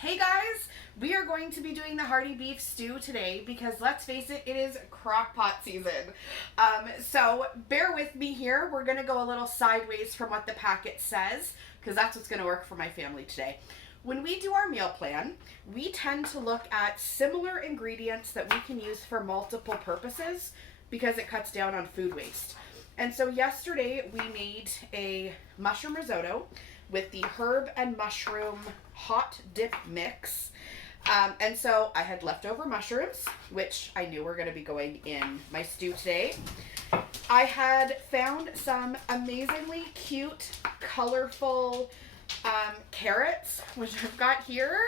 Hey guys, we are going to be doing the hearty beef stew today because let's face it, it is crockpot season. So bear with me here. We're going to go a little sideways from what the packet says because that's what's going to work for my family today. When we do our meal plan, we tend to look at similar ingredients that we can use for multiple purposes because it cuts down on food waste. And so yesterday we made a mushroom risotto with the herb and mushroom hot dip mix. And so I had leftover mushrooms, which I knew were going to be going in my stew today. I had found some amazingly cute, colorful carrots, which I've got here.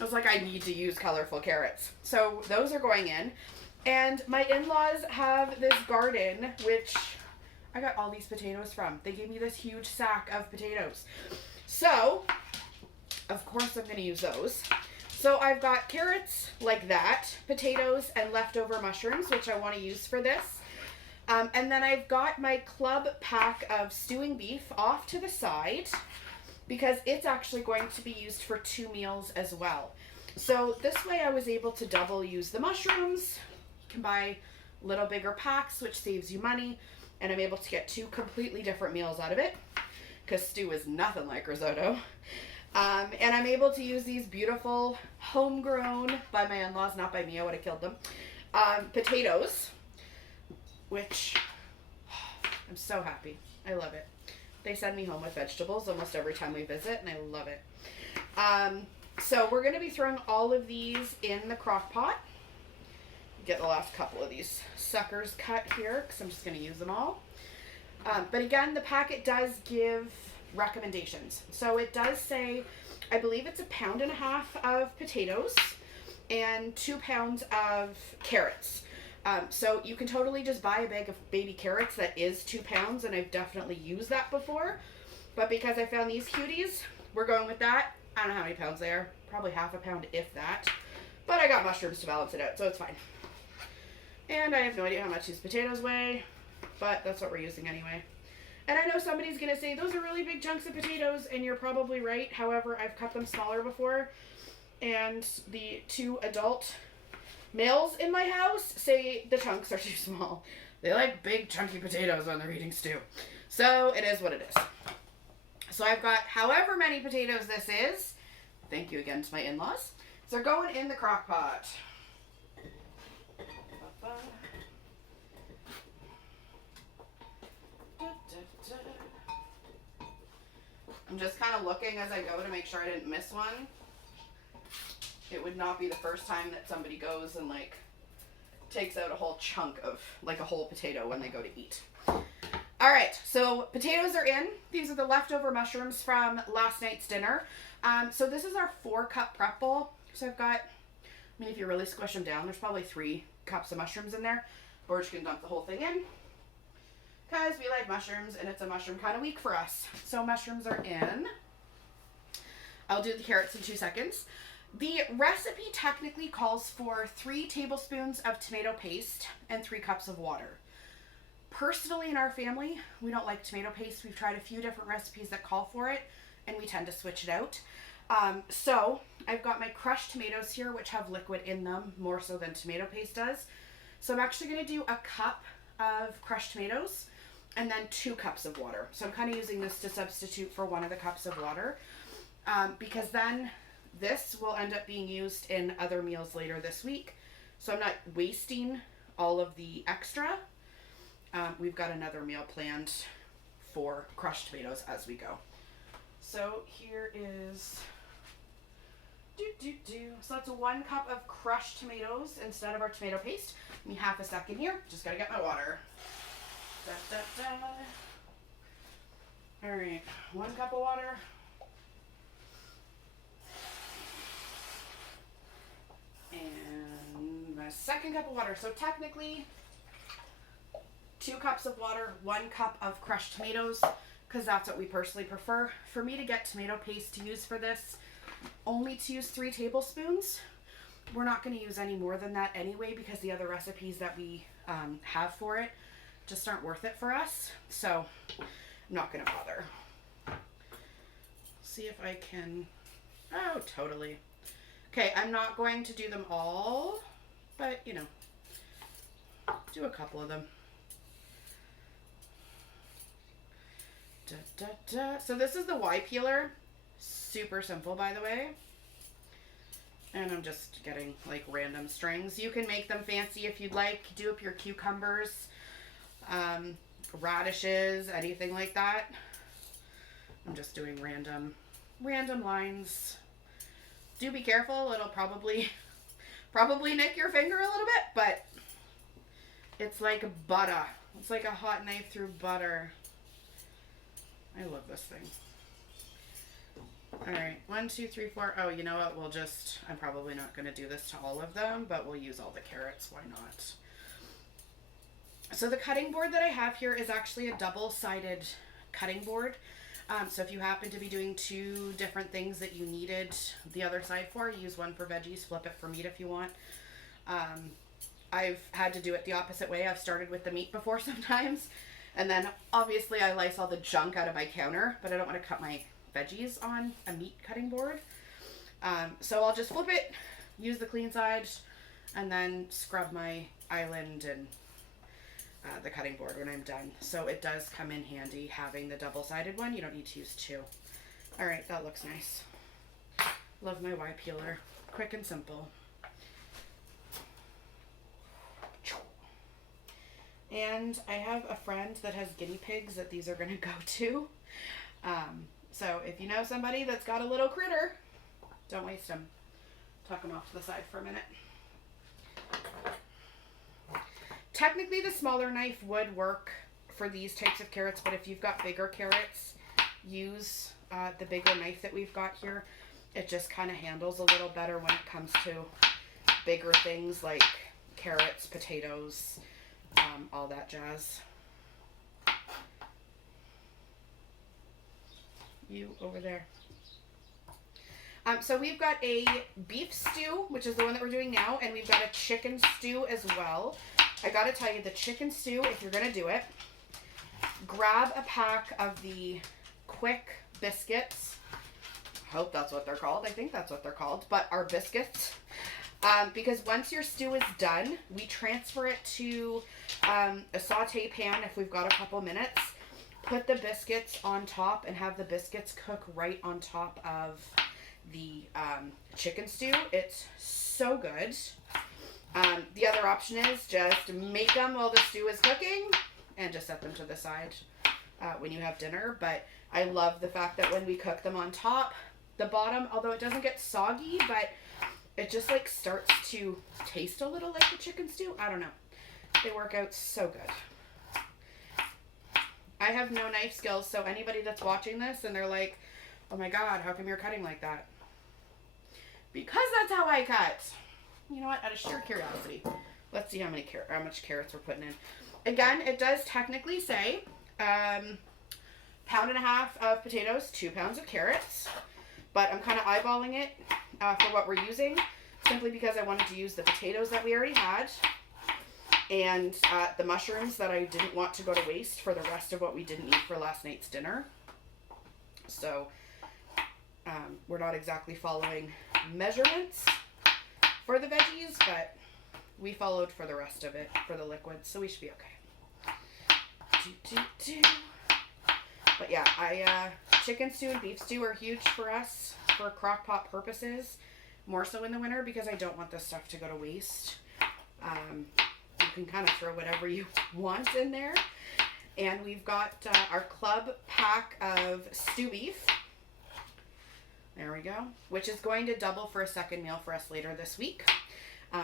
I was like, I need to use colorful carrots. So those are going in. And my in-laws have this garden, which I got all these potatoes from. They gave me this huge sack of potatoes. So, of course I'm going to use those. So I've got carrots like that, potatoes, and leftover mushrooms, which I want to use for this. And then I've got my club pack of stewing beef off to the side because it's actually going to be used for 2 meals as well. So this way I was able to double use the mushrooms. You can buy little bigger packs, which saves you money. And I'm able to get 2 completely different meals out of it because stew is nothing like risotto. And I'm able to use these beautiful homegrown, by my in-laws, not by me, I would have killed them, potatoes, which I'm so happy. I love it. They send me home with vegetables almost every time we visit, and I love it. So we're going to be throwing all of these in the crock pot. Get the last couple of these suckers cut here because I'm just going to use them all. But again, the packet does give recommendations. So it does say, I believe it's 1.5 pounds of potatoes and 2 pounds of carrots. So you can totally just buy a bag of baby carrots that is 2 pounds, and I've definitely used that before. But because I found these cuties, we're going with that. I don't know how many pounds they are. Probably 0.5 pound, if that. But I got mushrooms to balance it out, so it's fine. And I have no idea how much these potatoes weigh, but that's what we're using anyway. And I know somebody's going to say, those are really big chunks of potatoes, and you're probably right. However, I've cut them smaller before, and the 2 adult males in my house say the chunks are too small. They like big chunky potatoes when they're eating stew. So it is what it is. So I've got however many potatoes this is. Thank you again to my in-laws. So they're going in the crock pot. I'm just kind of looking as I go to make sure I didn't miss one. It would not be the first time that somebody goes and like takes out a whole chunk of like a whole potato when they go to eat. All right, so potatoes are in. These are the leftover mushrooms from last night's dinner. So this is our 4-cup prep bowl. So I've got, I mean, if you really squish them down, there's probably 3 cups of mushrooms in there. Or you can dump the whole thing in. Because we like mushrooms, and it's a mushroom kind of week for us. So mushrooms are in. I'll do the carrots in 2 seconds. The recipe technically calls for 3 tablespoons of tomato paste and 3 cups of water. Personally, in our family, we don't like tomato paste. We've tried a few different recipes that call for it, and we tend to switch it out. So I've got my crushed tomatoes here, which have liquid in them, more so than tomato paste does. So I'm actually going to do a cup of crushed tomatoes and then 2 cups of water. So I'm kind of using this to substitute for one of the cups of water because then this will end up being used in other meals later this week. So I'm not wasting all of the extra. We've got another meal planned for crushed tomatoes as we go. So here is, so that's 1 cup of crushed tomatoes instead of our tomato paste. Give me half a second here. Just gotta get my water. All right, 1 cup of water. And my 2nd cup of water. So technically 2 cups of water, 1 cup of crushed tomatoes, because that's what we personally prefer. For me to get tomato paste to use for this, only to use 3 tablespoons. We're not going to use any more than that anyway because the other recipes that we have for it just aren't worth it for us. So I'm not going to bother. See if I can, oh, totally. Okay, I'm not going to do them all, but you know, do a couple of them. Da, da, da. So this is the Y peeler. Super simple, by the way. And I'm just getting like random strings. You can make them fancy if you'd like. Do up your cucumbers, radishes, anything like that. I'm just doing random lines. Do be careful. It'll probably nick your finger a little bit, but it's like butter. It's like a hot knife through butter. I love this thing. All right, 1, 2, 3, 4. Oh, you know what? I'm probably not going to do this to all of them, but we'll use all the carrots. Why not? So the cutting board that I have here is actually a double-sided cutting board. So if you happen to be doing 2 different things that you needed the other side for, use one for veggies, flip it for meat if you want. I've had to do it the opposite way. I've started with the meat before sometimes, and then obviously I lice all the junk out of my counter, but I don't want to cut my veggies on a meat cutting board. So I'll just flip it, use the clean side, and then scrub my island and the cutting board when I'm done. So it does come in handy having the double-sided one. You don't need to use 2. All right, that looks nice. Love my Y peeler. Quick and simple. And I have a friend that has guinea pigs that these are going to go to. So if you know somebody that's got a little critter, don't waste them. Tuck them off to the side for a minute. Technically, the smaller knife would work for these types of carrots, but if you've got bigger carrots, use the bigger knife that we've got here. It just kind of handles a little better when it comes to bigger things like carrots, potatoes, all that jazz. You over there. So we've got a beef stew, which is the one that we're doing now, and we've got a chicken stew as well. I gotta tell you, the chicken stew, if you're gonna do it, grab a pack of the quick biscuits. I hope that's what they're called. I think that's what they're called, but our biscuits. Because once your stew is done, we transfer it to a saute pan if we've got a couple minutes. Put the biscuits on top and have the biscuits cook right on top of the chicken stew. It's so good. The other option is just make them while the stew is cooking and just set them to the side when you have dinner. But I love the fact that when we cook them on top, the bottom, although it doesn't get soggy, but it just like starts to taste a little like the chicken stew. I don't know. They work out so good. I have no knife skills, so anybody that's watching this and they're like, oh my God, how come you're cutting like that? Because that's how I cut. You know what? Out of sheer curiosity, let's see how much carrots we're putting in. Again, it does technically say 1.5 pounds of potatoes, 2 pounds of carrots, but I'm kind of eyeballing it for what we're using, simply because I wanted to use the potatoes that we already had and the mushrooms that I didn't want to go to waste for the rest of what we didn't eat for last night's dinner. So we're not exactly following measurements for the veggies, but we followed for the rest of it for the liquids, so we should be okay. But yeah, chicken stew and beef stew are huge for us for crock pot purposes, more so in the winter because I don't want this stuff to go to waste. You can kind of throw whatever you want in there. And we've got our club pack of stew beef. There we go. Which is going to double for a second meal for us later this week.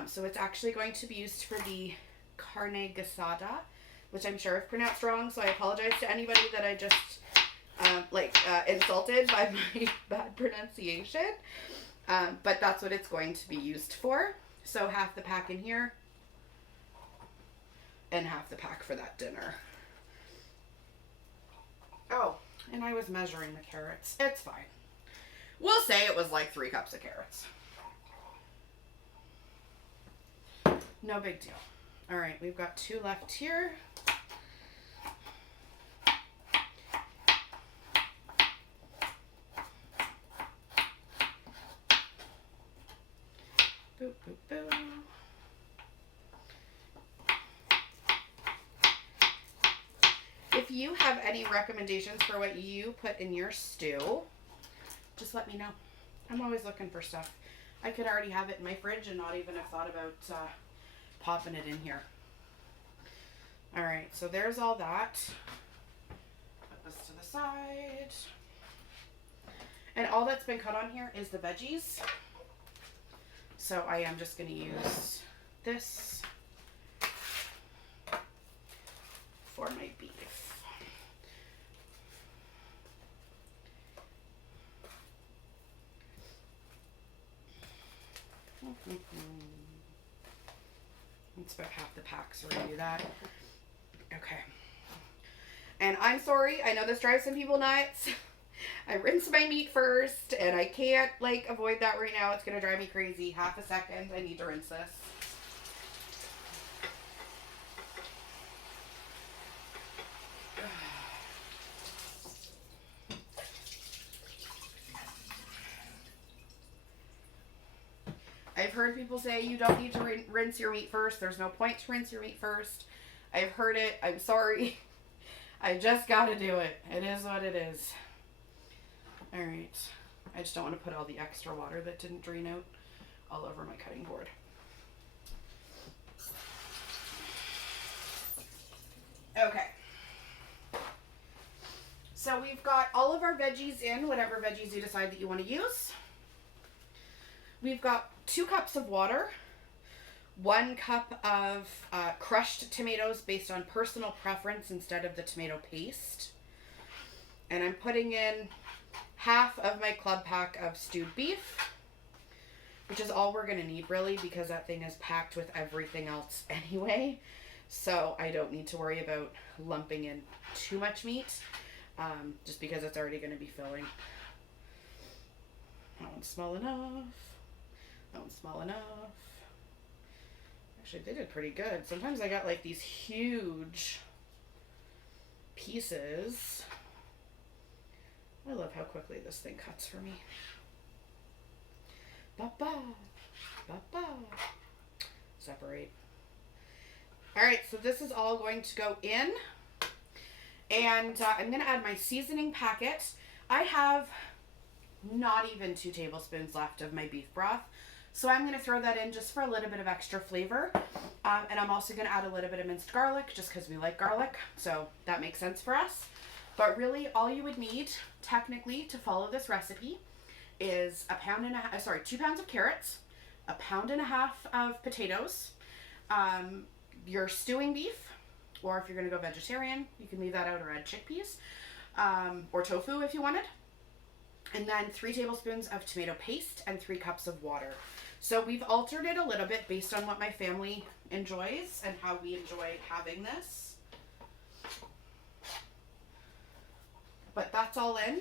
So it's actually going to be used for the carne asada, which I'm sure I've pronounced wrong. So I apologize to anybody that I just insulted by my bad pronunciation. But that's what it's going to be used for. So half the pack in here and half the pack for that dinner. Oh, and I was measuring the carrots. It's fine. We'll say it was like 3 cups of carrots. No big deal. All right, we've got 2 left here. you have any recommendations for what you put in your stew, just let me know. I'm always looking for stuff. I could already have it in my fridge and not even have thought about popping it in here. All right, so there's all that. Put this to the side. And all that's been cut on here is the veggies. So I am just going to use this for my beef. It's about half the pack, so we're going to do that. Okay. And I'm sorry, I know this drives some people nuts. I rinse my meat first, and I can't, like, avoid that right now. It's going to drive me crazy. Half a second, I need to rinse this. I've heard people say you don't need to rinse your meat first. There's no point to rinse your meat first. I've heard it. I'm sorry. I just got to do it. It is what it is. All right. I just don't want to put all the extra water that didn't drain out all over my cutting board. Okay. So we've got all of our veggies in, whatever veggies you decide that you want to use. We've got 2 cups of water, 1 cup of crushed tomatoes based on personal preference instead of the tomato paste. And I'm putting in half of my club pack of stewed beef, which is all we're going to need really because that thing is packed with everything else anyway. So I don't need to worry about lumping in too much meat just because it's already going to be filling. That one's small enough. That one's small enough. Actually, they did pretty good. Sometimes I got like these huge pieces. I love how quickly this thing cuts for me. Ba-ba. Ba-ba. Separate. Alright, so this is all going to go in. And I'm going to add my seasoning packet. I have not even 2 tablespoons left of my beef broth. So I'm going to throw that in just for a little bit of extra flavor. And I'm also going to add a little bit of minced garlic just because we like garlic. So that makes sense for us. But really all you would need technically to follow this recipe is 2 pounds of carrots, 1.5 pounds of potatoes, your stewing beef, or if you're going to go vegetarian, you can leave that out or add chickpeas, or tofu if you wanted. And then 3 tablespoons of tomato paste and 3 cups of water. So we've altered it a little bit based on what my family enjoys and how we enjoy having this. But that's all in.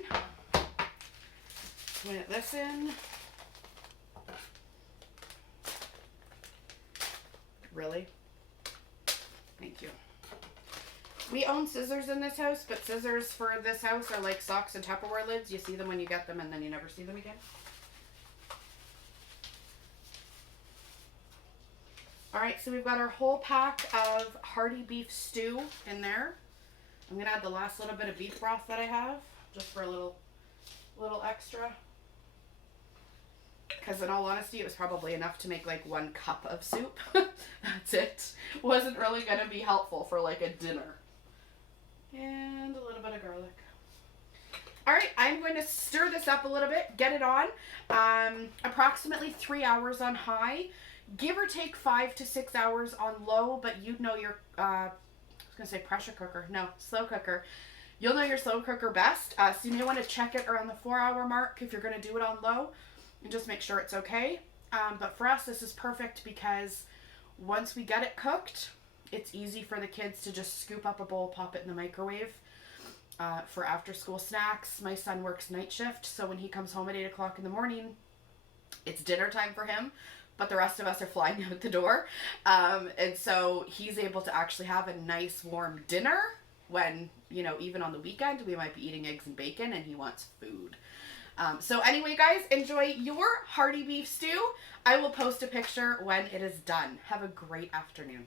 Put this in. Really? Thank you. We own scissors in this house, but scissors for this house are like socks and Tupperware lids. You see them when you get them and then you never see them again. Alright, so we've got our whole pack of hearty beef stew in there. I'm going to add the last little bit of beef broth that I have, just for a little extra. Because in all honesty, it was probably enough to make like 1 cup of soup. That's it. Wasn't really going to be helpful for like a dinner. And a little bit of garlic. Alright, I'm going to stir this up a little bit, get it on. Approximately 3 hours on high. Give or take 5 to 6 hours on low, but you'd know your, I was going to say pressure cooker. No, slow cooker. You'll know your slow cooker best. So you may want to check it around the 4-hour mark if you're going to do it on low. And just make sure it's okay. But for us, this is perfect because once we get it cooked, it's easy for the kids to just scoop up a bowl, pop it in the microwave for after school snacks. My son works night shift, so when he comes home at 8 o'clock in the morning, it's dinner time for him. But the rest of us are flying out the door. And so he's able to actually have a nice warm dinner when, you know, even on the weekend, we might be eating eggs and bacon and he wants food. So anyway, guys, enjoy your hearty beef stew. I will post a picture when it is done. Have a great afternoon.